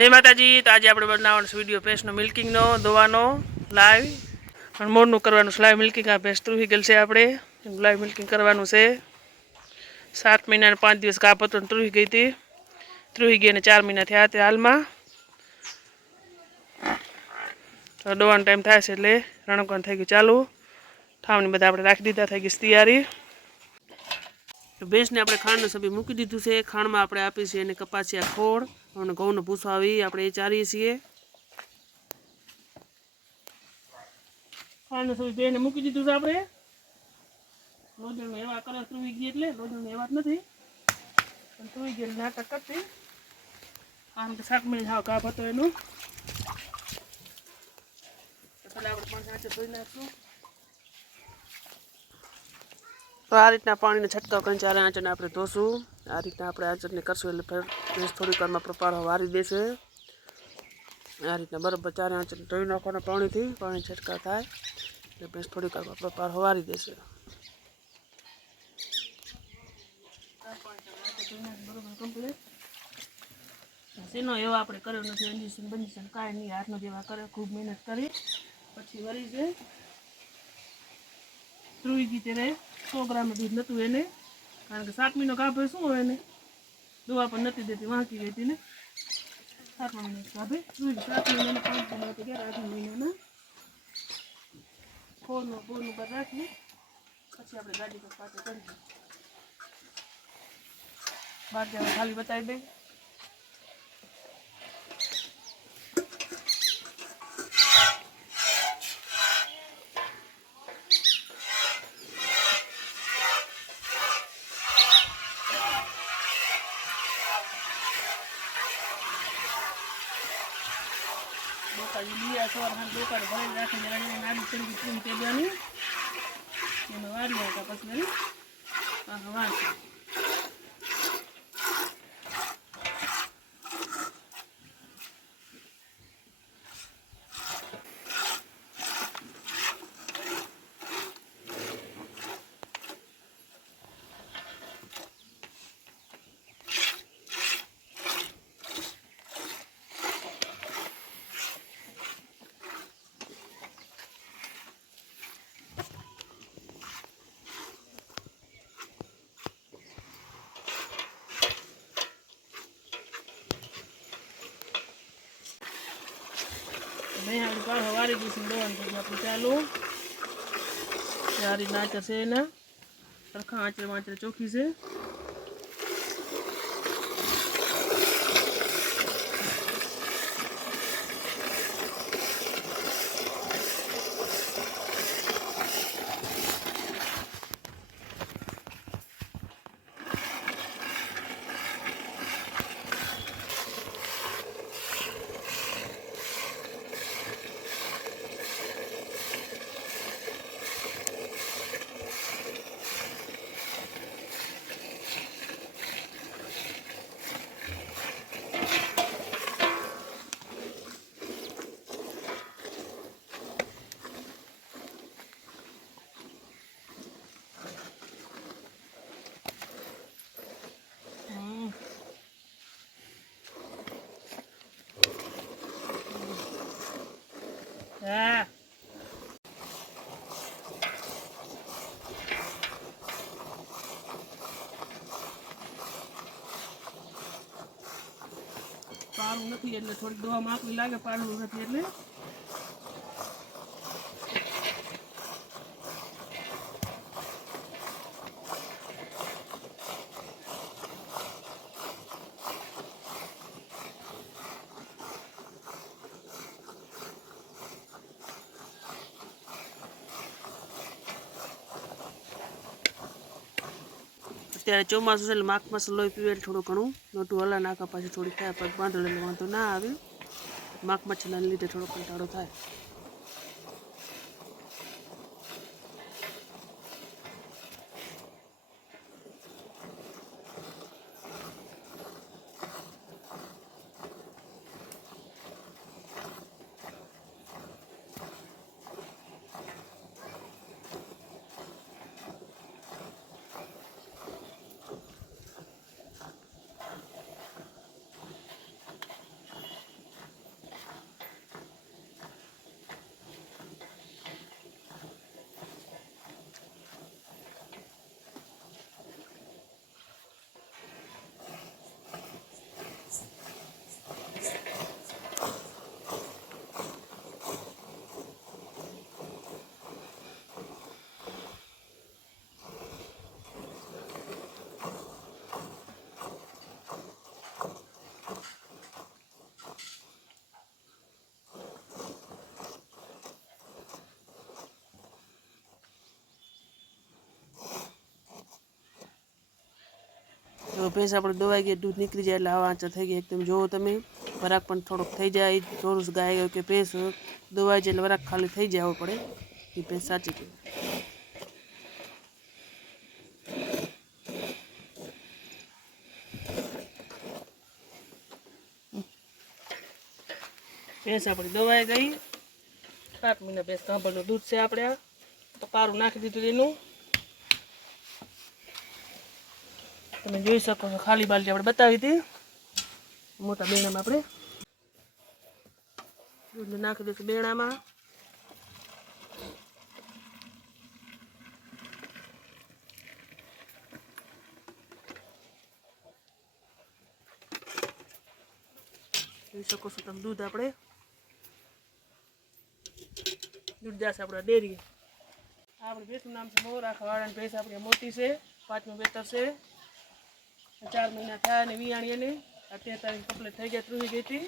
જય માતાજી. તો આજે આપણે બનાવવાનો વિડીયો ભેંસનો મિલ્કિંગનો દવાનો લાઈવ અને મોરનું કરવાનું છે. લાઈવ મિલ્કિંગ આ ભેંસ ત્રુહી ગયેલ છે. આપણે લાઈવ મિલ્કિંગ કરવાનું છે. 7 મહિના અને 5 દિવસ ગાભ હતો ત્રુહી ગઈ હતી. ત્રુહી ગઈ અને 4 મહિના થયા તે હાલમાં તો દવાનો ટાઈમ થાય છે એટલે રણકણ થઈ ગયું ચાલુ. ઠાવની બધા આપણે રાખી દીધા, થઈ ગઈ તૈયારી. ભેંસને આપણે ખાંડનો સભી મૂકી દીધું છે. ખાંડમાં આપણે આપીએ છીએ એને કપાસિયા ખોળ અને ઘઉંનો ભૂસો આવી આપણે એ ચારીએ છીએ. ખાંડનો સભી બેને મૂકી દીધું છે. આપણે લોજણ એવા કલર ત્રુવી ગઈ એટલે લોજણ એવા જ નથી પણ ત્રુવી ગયેલ નાટક કરતી. આમ તો 7 મહિના હાવ ગાભ હતો એનું. પેલા આપણે પાણી સાથે ધોઈ નાખશું. તો આ રીતના પાણીનો છંટકાવ કરીને 4 આંચળને આપણે ધોશું. આ રીતના આપણે આંચળને કરશું એટલે ભેંસ થોડીક વારમાં પ્રપારો વારી દેશે. આ રીતના બરાબર 4 આંચળને ધોઈ નાખવાના પાણીથી. પાણી છંટકાવ થાય એટલે ભેંસ થોડીક વારમાં પ્રપારો વારી દેશે. બરોબર કમ્પ્લીટ શેનો એવો આપણે કર્યો નથી. ઇન્જેક્શન બંજેક્શન કાંઈ નહીં. હાથનો જેવા કરે ખૂબ મહેનત કરી પછી વળી છે. ત્રુહી ગઈ ત્યારે 100 ગ્રામ દૂધ નહોતું એને, કારણ કે 7 મહિનો ગાભે શું હોય એને દવા પણ નથી દેતી, વાંકી ગઈ હતી ને. 7 મહિના ગાભે ત્રુહી 7 મહિનાના 5 મહિના તો ગયા. 8 મહિનાના ફોરનું બોરનું પર રાખી પછી આપણે ગાડી પર પાછળ કરીશું. બાકી આપણે ખાલી બતાવી દઈ. લીયા સવાર હાથ દોકાને ભરી રાખીને રણીને નાડી ચડી પૂરી થઈ ગયાની એમાં વારી હતા. પછી વાંચી નહીં આપણી પાછળ વારી દઈશું. દવાનું પછી આપણે ચાલુ. આ રીતના આંચળ છે એના સરખા આંચળ ચોખ્ખી છે. હા પારું નથી એટલે થોડીક દવા માપવી લાગે. પારું નથી એટલે અત્યારે ચોમાસું છે એટલે માખ મસાલો પીવે એટલે થોડું ઘણું મોટું હલા નાખવા પાછી થોડીક થાય. પગ બાંધો એટલે વાંધો ના આવે. માખ મચ્છરના લીધે થોડો કંટાળો થાય. ભેંસ આપણે દોવાઈ ગઈ, દૂધ નીકળી જાય એટલે આવા આંચા થઈ ગયા એકદમ. જોવો તમે, વરાક પણ થોડોક થઈ જાય. ચોરસ ગાય કે ભેંસ દોવાઈ જાય એટલે વરાક ખાલી થઈ જાય પડે, એ ભેંસ સાચી કહેવાય. ભેંસ આપણી દવાઈ ગઈ. 7 મહિના ભેંસ કાંભરનું દૂધ છે. આપણે આ તો પારું નાખી દીધું એનું. તમે જોઈ શકો છો, ખાલી બાલટી આપણે બતાવી હતી. મોટા બેણામાં આપણે દૂધ નાખી દઈશું બેણામાં. જોઈ શકો છો તમે, દૂધ આપણે દૂધ જશે આપણા ડેરી. આપણે ભેંસનું નામ છે મોર. આખા વાળાની ભેંસ આપણી મોટી છે, 5મું વેતર છે. 4 મહિના થયા અને વિયાણી એને 43 કમ્પ્લીટ થઈ ગયા, ત્રુહી ગઈ હતી.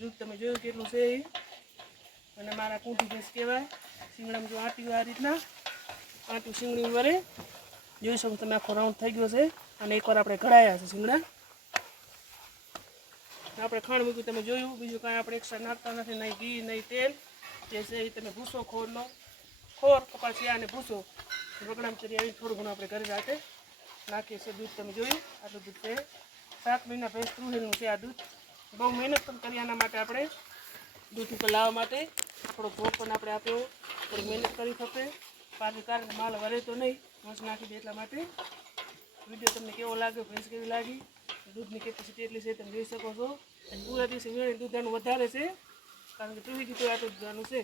દૂધ તમે જોયું કેટલું છે એ. અને મારા કૂંઠી ભેંસ કહેવાય. શિંગડામાં જો આંટ્યું આ રીતના આંટું શિંગડી વરે જોઈ શકો તમે, આખો રાઉન્ડ થઈ ગયો છે. અને એકવાર આપણે ઘડાયા છે શિંગડા. આપણે ખાંડ મૂક્યું તમે જોયું. બીજું કાંઈ આપણે એક્સ્ટ્રા નાખતા નથી, નહીં ઘી નહીં તેલ. જે છે એ તમે ભૂસો ખોરનો ખોર કપાસિયા અને ભૂસો વગડામ ચરી આવી થોડું ઘણું આપણે ઘરે રાતે નાખીએ છીએ. દૂધ તમે જોયું, આટલું દૂધ છે. 7 મહિના ભેંસ ત્રુહેલનું છે આ દૂધ. બહુ મહેનત પણ કરી આના માટે આપણે, દૂધ ઉપર લાવવા માટે. થોડો ભોગ પણ આપણે આપ્યો, થોડી મહેનત કરી ખપે. પાછી કારણ માલ વરે તો નહીં, મસ નાખી દે એટલા માટે. વિડીયો તમને કેવો લાગ્યો, ભેંસ કેવી લાગી, દૂધની કેપેસિટી એટલી છે તમે જોઈ શકો છો. પૂરા દિવસે વેણે દૂધ આનું વધારે છે, કારણ કે ત્રુહી ગીતું આટલું દૂધ આનું છે.